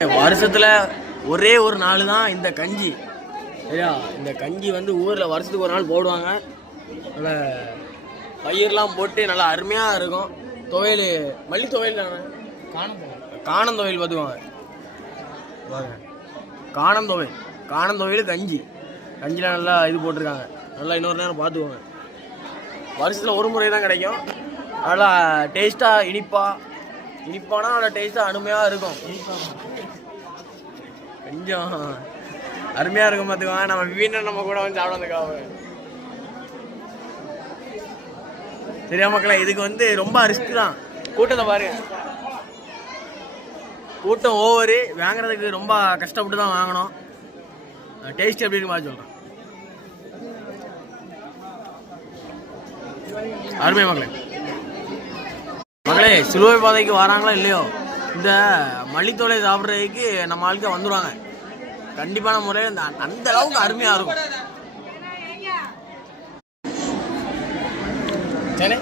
வருஷத்துல ஒரே ஒரு நாள் தான் இந்த கஞ்சி. சரியா? இந்த கஞ்சி வந்து ஊரில் வருஷத்துக்கு ஒரு நாள் போடுவாங்க. நல்லா பயிரெலாம் போட்டு நல்லா அருமையாக இருக்கும். துவையல், மல்லி துவையல் தானே, காணம் துவையல் பார்த்துக்குவாங்க. காணம் துவையல் கஞ்சி. கஞ்சியில் நல்லா இது போட்டிருக்காங்க. நல்லா இன்னொரு நேரம் பார்த்துக்குவாங்க. வருஷத்தில் ஒரு முறை தான் கிடைக்கும். நல்லா டேஸ்ட்டாக இனிப்பானா நல்லா டேஸ்ட்டாக அருமையாக இருக்கும். கொஞ்சம் அருமையாக இருக்கும் பார்த்துக்குவாங்க. நம்ம வீட்டில் நம்ம கூட வந்து சாப்பிட வந்துக்காக. சரியா மக்களே, இதுக்கு வந்து ரொம்ப ரிஸ்க் தான். கூட்டத்தை பாருங்க, கூட்டம் ஓவரு. வாங்குறதுக்கு ரொம்ப கஷ்டப்பட்டு தான் வாங்கணும். டேஸ்ட் எப்படி இருக்கு மாதிரி சொல்கிறேன். அருமையா மக்களே, சிலுவை பாதைக்கு வராங்களா இல்லையோ, இந்த மல்லித்தோலை சாப்பிட்றதுக்கு நம்ம ஆளுக்கு வந்துடுவாங்க கண்டிப்பான முறையில். அந்த அளவுக்கு அருமையாக இருக்கும். சரி.